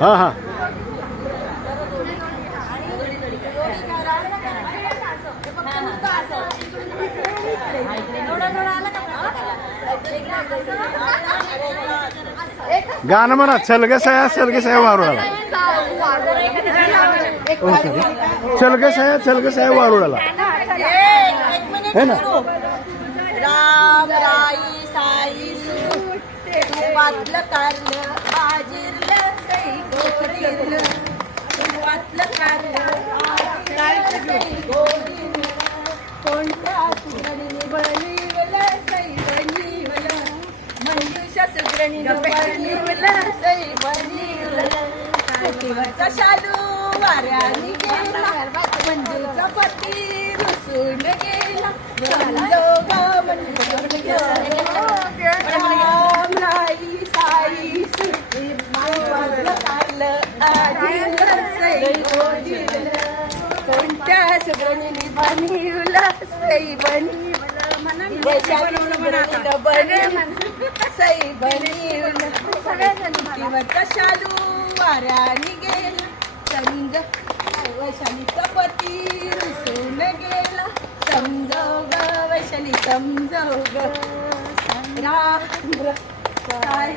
हां हां. गाणं म्हणा सलगस आहे सलगस आहे वारुळाला सलगस आहे सलगस आहे वारुळाला है ना? राम साई तुपातलं कारलं भाजीरलं सई गोडीरलं तुपातलं कारलं भाजीरलं कोणत्या सुगरणीने बनवलं सई बनवलं बनवलं सई बनवलं शालू वाऱ्याने गेला. मंजूचा पती रुसून गेला मंजूर गेला. राम राई साई सुटी मागवाजलं कारलं आजीलं सई गोजीलं. कोणत्या सुगरणीने बनवलं सई बनवलं वैशाली सुगरणीनं बनवलं सई बनवलं कितीवरचा शालू वाऱ्याने गेला समज वैशालीचा पती रुसून गेला समजव ग वैशाली समजव ग चल र- साई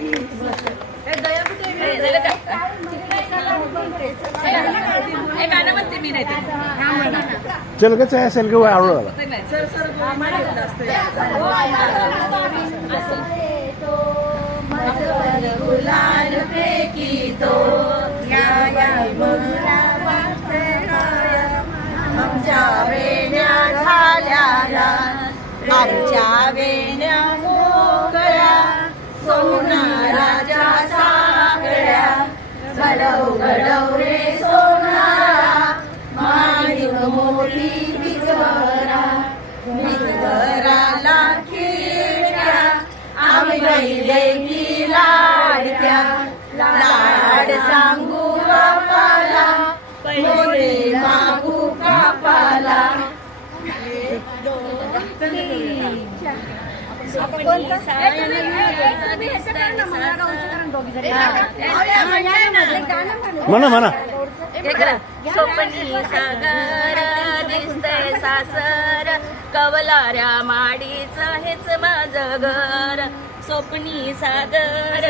ए, दया कुठे आहे? आमच्या वेण्या झाल्या आमच्या वेण्या राजा सागळ्या घडव म्हणा म्हणा. स्वप्नी सागर दिसतय सासर. कवलाऱ्या माडीच हेच माझ घर. स्वप्नी सागर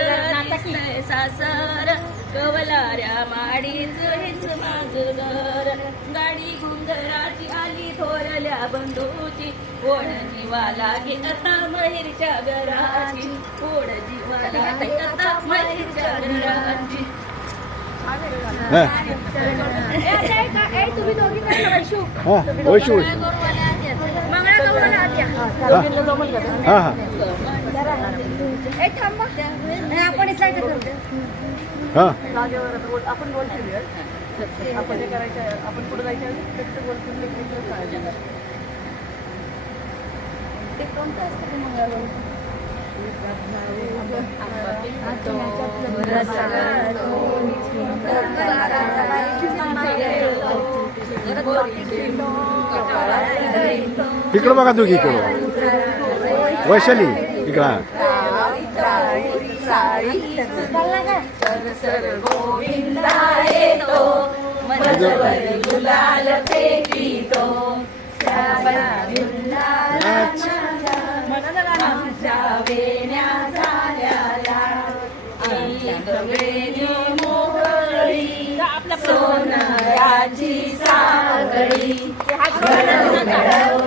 दिसतय सासर. कवलाऱ्या माडीच हेच माझ घर. गाडी घुंगराची आली थोरल्या बंधूची. ओढ जीवाला घे आता महिरच्या घराची. ओढ जीवाला घे आता महिरच्या घराची. हां. हां वैशू वैशू हां हां आपण इथं करू हां ते कोणतं असतं ते मंगळागौर इकडं बघा तू इकडं वैशाली इकडं हां. गुलाल फेकीतो आमच्या वेण्या झाल्या आमच्या वेणी मोहळी सागळी घडव घडव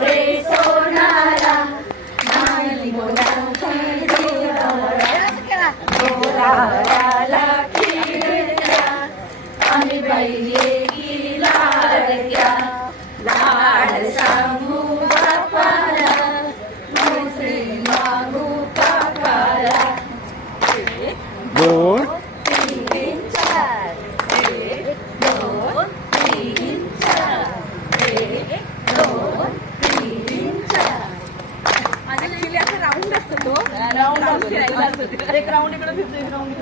तो राऊंड एक राऊंड इकडे फिरतो एक राऊंड